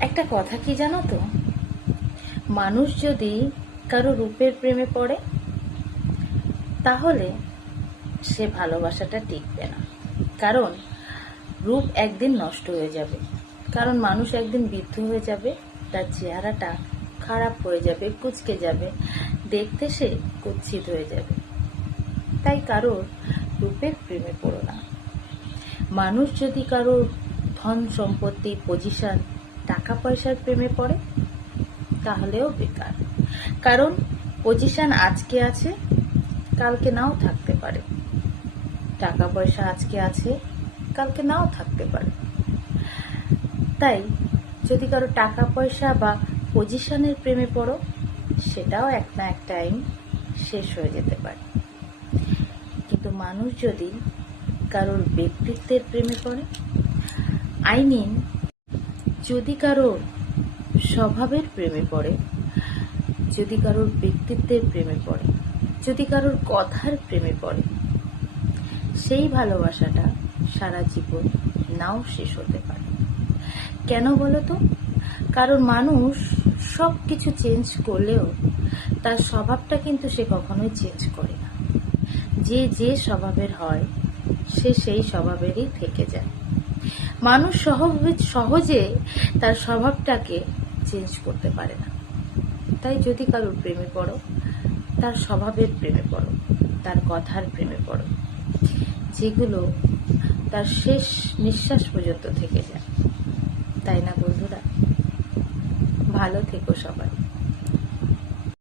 একটা কথা কি জানো তো, মানুষ যদি কারো রূপের প্রেমে পড়ে তাহলে সে ভালোবাসাটা টিকবে না। কারণ রূপ একদিন নষ্ট হয়ে যাবে, কারণ মানুষ একদিন বৃদ্ধ হয়ে যাবে, তার চেহারাটা খারাপ হয়ে যাবে, কুঁচকে যাবে, দেখতে সে কুৎসিত হয়ে যাবে। তাই কারোর রূপের প্রেমে পড়ো না। মানুষ যদি কারোর ধন সম্পত্তি, পজিশন, টাকা পয়সার প্রেমে পড়ে তাহলেও বেকার। কারণ পজিশন আজকে আছে, কালকে নাও থাকতে পারে। টাকা পয়সা আজকে আছে, কালকে নাও থাকতে পারে। তাই যদি কারো টাকা পয়সা বা পজিশনের প্রেমে পড়ো, সেটাও এক না এক টাইম শেষ হয়ে যেতে পারে। কিন্তু মানুষ যদি কারোর ব্যক্তিত্বের প্রেমে পড়ে, আই মিন যদি কারোর স্বভাবের প্রেমে পড়ে, যদি কারোর ব্যক্তিত্বের প্রেমে পড়ে, যদি কারোর কথার প্রেমে পড়ে, সেই ভালোবাসাটা সারা জীবন নাও শেষ হতে পারে। কেন বলো তো? কারণ মানুষ সব কিছু চেঞ্জ করলেও তার স্বভাবটা কিন্তু সে কখনোই চেঞ্জ করে না। যে যে স্বভাবের হয় সে সেই স্বভাবেরই থেকে যায়। মানুষ সহজে তার স্বভাবটাকে চেঞ্জ করতে পারে না। তাই যদি কারোর প্রেমে পড়ো, তার স্বভাবের প্রেমে পড়ো, তার কথার প্রেমে পড়ো, যেগুলো তার শেষ নিঃশ্বাস পর্যন্ত থেকে যায়। তাই না বন্ধুরা? ভালো থেকো সবাই।